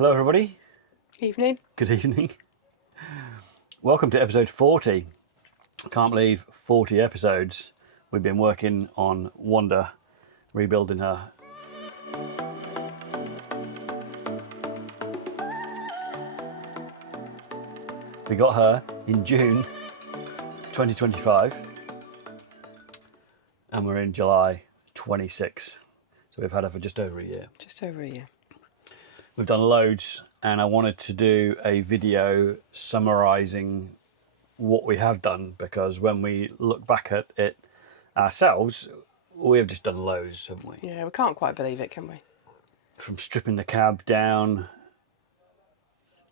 Hello everybody. Evening. Good evening. Welcome to episode 40. I can't believe 40 episodes. We've been working on Wanda, rebuilding her. We got her in June 2025 and we're in July 26. So we've had her for just over a year. Just over a year. We've done loads and I wanted to do a video summarising what we have done, because when we look back at it ourselves, we have just done loads, haven't we? Yeah, we can't quite believe it, can we? From stripping the cab down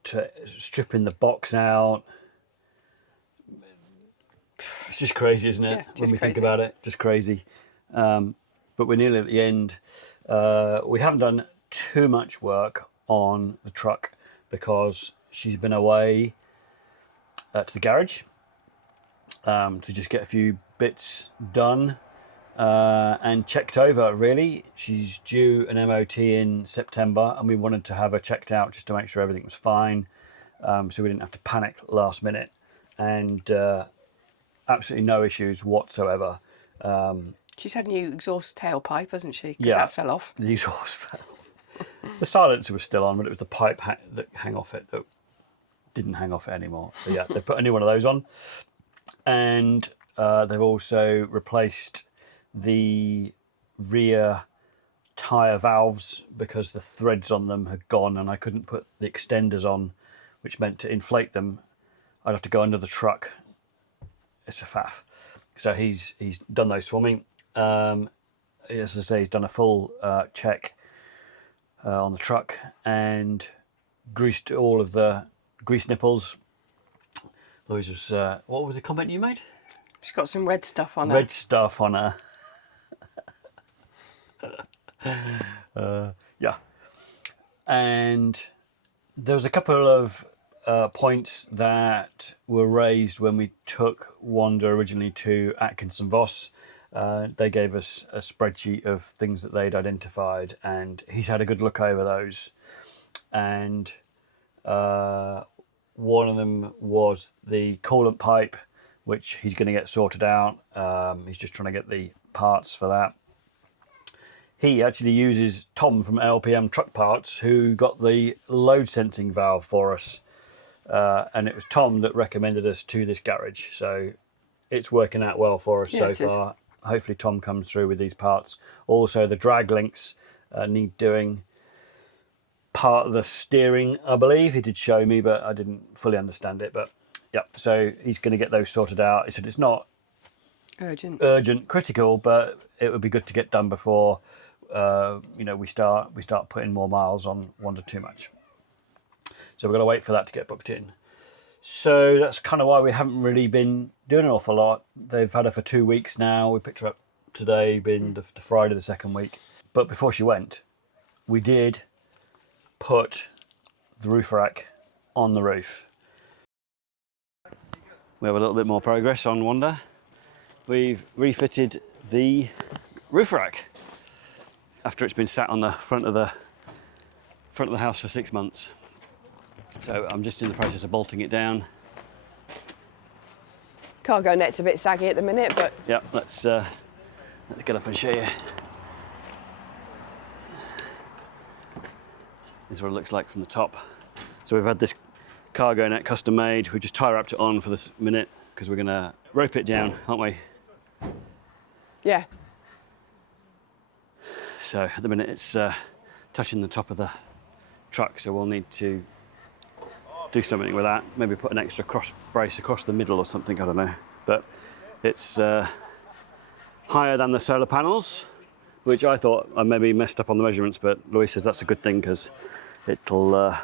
to stripping the box out. It's just crazy, isn't it? Yeah, when we think about it, just crazy. But we're nearly at the end. We haven't done too much work on the truck because she's been away to the garage to just get a few bits done and checked over. Really, she's due an MOT in September and we wanted to have her checked out just to make sure everything was fine, so we didn't have to panic last minute. And absolutely no issues whatsoever. She's had a new exhaust tailpipe, hasn't she? 'Cause Yeah, that fell off. The exhaust fell. The silencer was still on, but it was the pipe that hang off it that didn't hang off it anymore. So yeah, they put a new one of those on. And they've also replaced the rear tyre valves because the threads on them had gone and I couldn't put the extenders on, which meant to inflate them I'd have to go under the truck. It's a faff. So he's done those for me. As I say, he's done a full check on the truck and greased all of the grease nipples. Louise was, what was the comment you made? She's got some red stuff on her. Red stuff on her. Yeah. And there was a couple of points that were raised when we took Wanda originally to Atkinson Voss. They gave us a spreadsheet of things that they'd identified and he's had a good look over those. And one of them was the coolant pipe, which he's going to get sorted out. He's just trying to get the parts for that. He actually uses Tom from LPM Truck Parts, who got the load sensing valve for us. And it was Tom that recommended us to this garage. So it's working out well for us so far. Hopefully Tom comes through with these parts. Also the drag links need doing. Part of the steering, I believe. He did show me, but I didn't fully understand it. But yeah, so he's going to get those sorted out. He said it's not urgent, critical, but it would be good to get done before we start putting more miles on Wanda too much. So we're going to wait for that to get booked in. So that's kind of why we haven't really been doing an awful lot. They've had her for 2 weeks now. We picked her up today, being the Friday the second week. But before she went, we did put the roof rack on the roof. We have a little bit more progress on Wanda. We've refitted the roof rack after it's been sat on the front of the house for 6 months. So I'm just in the process of bolting it down. Cargo net's a bit saggy at the minute, but yeah, let's get up and show you. This is what it looks like from the top. So we've had this cargo net custom made. We just tie wrapped it on for this minute because we're going to rope it down, aren't we? Yeah. So at the minute it's touching the top of the truck, so we'll need to do something with that. Maybe put an extra cross brace across the middle or something, I don't know. But it's higher than the solar panels, which I thought I maybe messed up on the measurements, but Louise says that's a good thing because it'll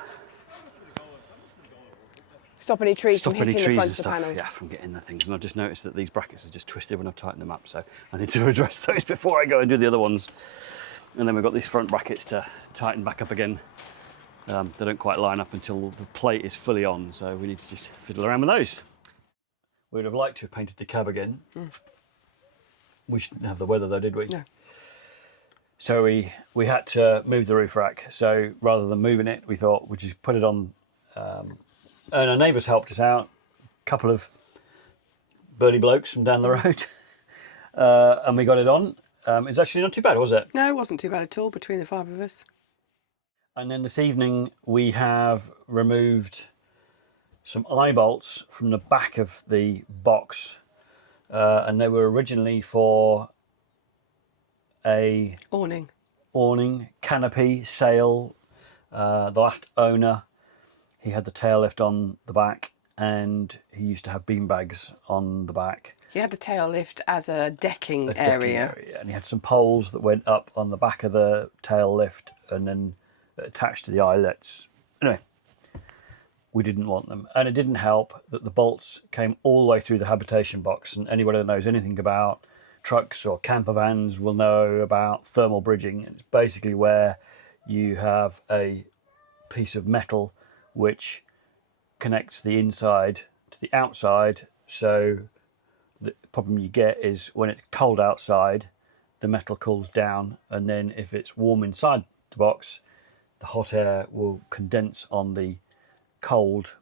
stop any trees from hitting the front of the panels. Yeah, from getting the things. And I've just noticed that these brackets are just twisted when I've tightened them up, so I need to address those before I go and do the other ones. And then we've got these front brackets to tighten back up again. They don't quite line up until the plate is fully on, so we need to just fiddle around with those. We would have liked to have painted the cab again. We just didn't have the weather though, did we? No. So we had to move the roof rack. So rather than moving it, we thought we'd just put it on. And our neighbours helped us out. A couple of burly blokes from down the road. And we got it on. It's actually not too bad, was it? No, it wasn't too bad at all between the 5 of us. And then this evening we have removed some eye bolts from the back of the box. And they were originally for a awning, canopy, sail. The last owner, he had the tail lift on the back, and he used to have beanbags on the back. He had the tail lift as a decking area. And he had some poles that went up on the back of the tail lift and then attached to the eyelets. Anyway, we didn't want them, and it didn't help that the bolts came all the way through the habitation box. And anybody that knows anything about trucks or camper vans will know about thermal bridging. It's basically where you have a piece of metal which connects the inside to the outside. So the problem you get is when it's cold outside, the metal cools down, and then if it's warm inside the box, the hot air will condense on the cold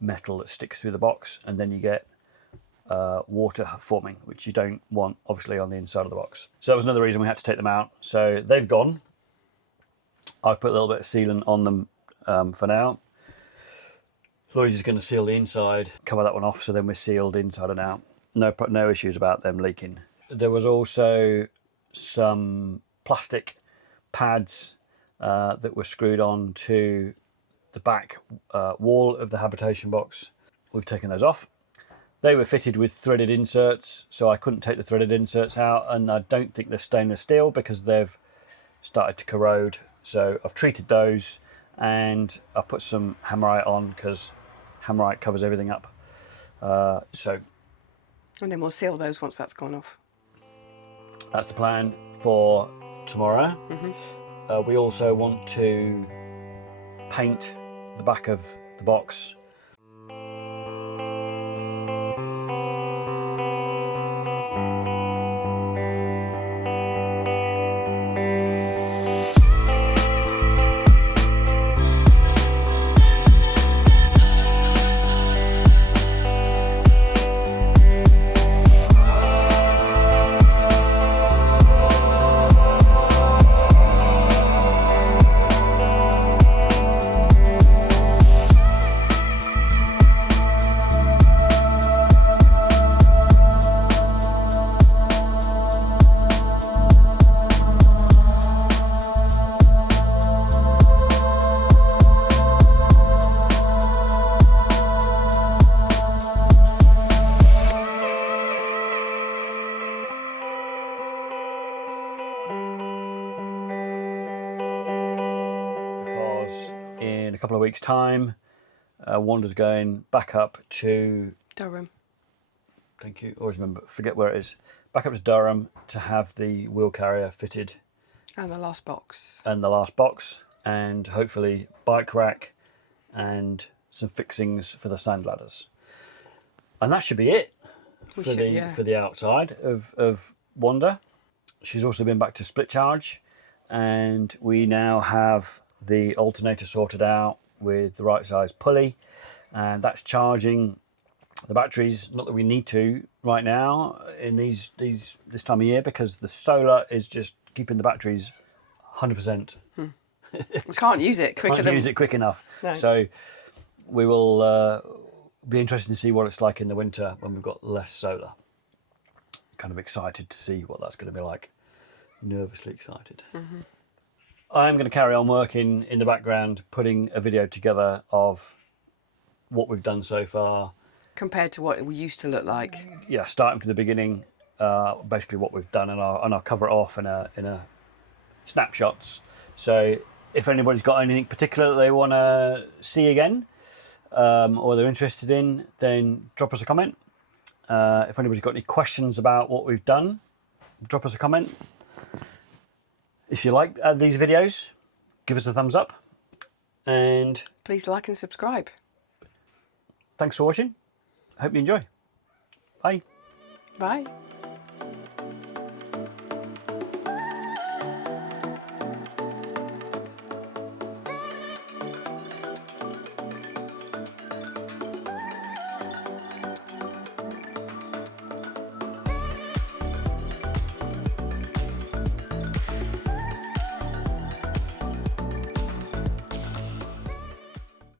metal that sticks through the box, and then you get water forming, which you don't want obviously on the inside of the box. So that was another reason we had to take them out. So they've gone. I've put a little bit of sealant on them for now. Louise is going to seal the inside, cover that one off, so then we're sealed inside and out. No issues about them leaking. There was also some plastic pads that were screwed on to the back wall of the habitation box. We've taken those off. They were fitted with threaded inserts, so I couldn't take the threaded inserts out, and I don't think they're stainless steel because they've started to corrode. So I've treated those, and I put some Hammerite on because Hammerite covers everything up. And then we'll seal those once that's gone off. That's the plan for tomorrow. We also want to paint the back of the box. In a couple of weeks' time, Wanda's going back up to Durham. Thank you. Always forget where it is. Back up to Durham to have the wheel carrier fitted. And the last box. And hopefully bike rack and some fixings for the sand ladders. And that should be it for the outside of Wanda. She's also been back to split charge, and we now have the alternator sorted out with the right size pulley, and that's charging the batteries. Not that we need to right now in this time of year, because the solar is just keeping the batteries 100%. We can't use it quicker. Can't use it quick enough. No. So we will be interested to see what it's like in the winter when we've got less solar. Kind of excited to see what that's going to be like. Nervously excited. I'm going to carry on working in the background, putting a video together of what we've done so far. Compared to what we used to look like. Yeah, starting from the beginning, basically what we've done, and I'll cover it off in a snapshots. So if anybody's got anything particular that they want to see again, or they're interested in, then drop us a comment. If anybody's got any questions about what we've done, drop us a comment. If you like these videos, give us a thumbs up, and please like and subscribe. Thanks for watching. Hope you enjoy. Bye. Bye.